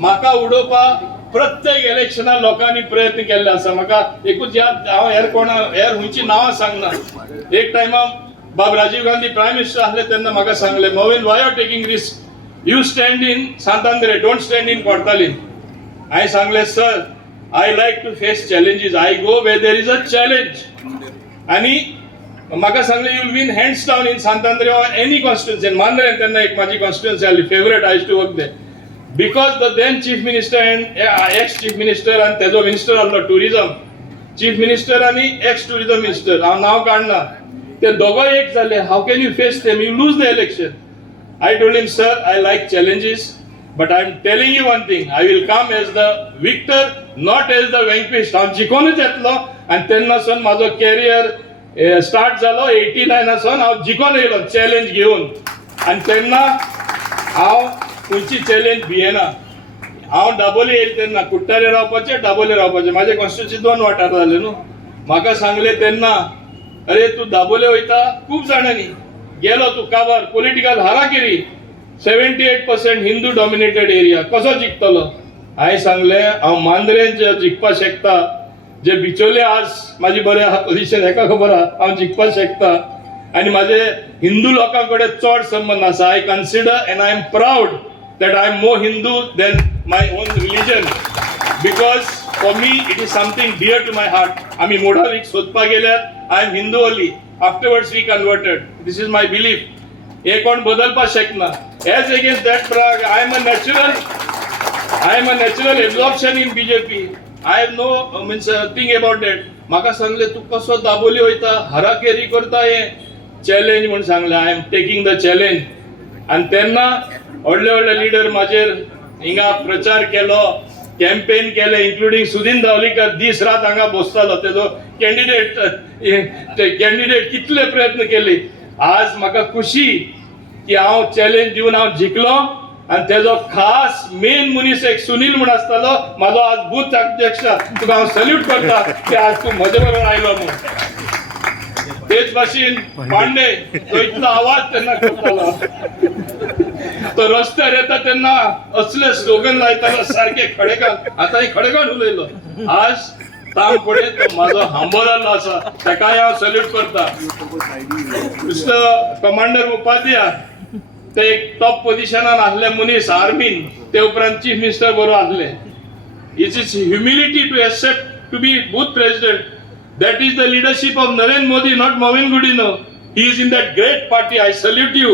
म्हाका उडोवपा प्रत्येक इलेक्शनात लोकांनी प्रयत्न केल्ले आसा. म्हाका एकूच याद, हांव हेर खंयची नांवां सांगना. एक टायमा बाब राजीव गांधी प्रायम मिनिस्टर आसले तेन्ना म्हाका सांगले, Mauvin why are taking risk, you stand in St Andre, don't stand in Cortalim. हांवें सांगले, sir I like to face challenges, I go where there is a challenge. आनी म्हाका सांगले, you will win hands down in St Andre or any constituency. Mandrem तेन्ना एक माझी constituency आसली, favourite, I used to work there. Because the then chief minister and ex chief minister and तेजो minister आसलो tourism, chief minister आणि ex tourism minister, हांव नाव काढना, ते दोघोय एक झाले. How can you face them? You lose the election. I told him, sir, I like challenges, but I am telling you one thing, I will come as the victor, not as the vanquished. हांव जिखूनच येतलो. आणि तेन्नासून माझो carrier start जालो. 89 हांव जिखून येयलो challenge घेऊन. आणि तेन्ना हांव खंयची चॅलेंज भियेना. हांव दाबोली येयले तेन्ना कुट्टारे रावपाचे, दाबोले रावपाचे. माझे कॉन्स्टिट्युन्सी 2 वाठार जाले न्हू. म्हाका सांगले तेन्ना, अरे तू दाबोले वयता, खूब जाणांनी गेलो तू काबार, पॉलिटिकल हाराकिरी, 78% हिंदू डॉमिनेटेड एरिया, कसो जिखतलो. हांवें सांगले, हांव मांद्रेन जे जिखपा शकता, जे बिचोले आज माझी बरें आहा पोजिशन, हेका खबर आहा, हांव जिखपा शकता. आनी माझे हिंदू लोकां कडेन चड संबंध आसा. I consider end I am proud that I am more Hindu than my own religion, because for me it is something dear to my heart. आम्ही मोडावीक सोदपा गेल्यार I am Hindu only. Afterwards we converted. This is my belief. हे कोण बदलपा शकना. As against that, I am a natural absorption in BJP. I have no thing about that. म्हाका सांगले, तू कसो दाबोली वयता, हाराकेरी करता, हे चॅलेंज म्हणून सांगले. I am taking the challenge. आणि तेन्ना व्हडले व्हडले लिडर माजेर हिंगा प्रचार केलो, कॅम्पेन केले, इन्क्लुडिंग सुदीन धावलीकर दीस रात हांगा बसतालो. तेजो कॅन्डिडेट कितले प्रयत्न केले. आज म्हाका खुशी की हांव चॅलेंज दिवन हांव जिखलो. आणि तेजो खास मेन मनीस एक सुनील म्हूण आसतालो, म्हाजो आज बूथ अध्यक्ष, तुका हांव सल्यूट करता की आज तूं म्हजे बरोबर आयलो म्हणून. तेच भाशेन पांडे, तो इतलो आवाज तेन्ना करतालो, तो रस्त्यार येता तेन्ना असले स्लोगन लायतालो सारखे खडेकान. आतां खडेकान उलयलो. आज ताम पडे तो म्हाजो हांबो जाल्लो आसा, ताकाय हांव सल्यूट करता. कमांडर उपाध्याय, ते एक टॉप पोजिशनान आसले मनीस आर्मीन, ते उपरांत चीफ मिनिस्टर बरोबर आसले. It's is humility to accept to be booth president. That is the leadership of Narendra Modi, not Moin Gudino. He is in that great party. I salute you.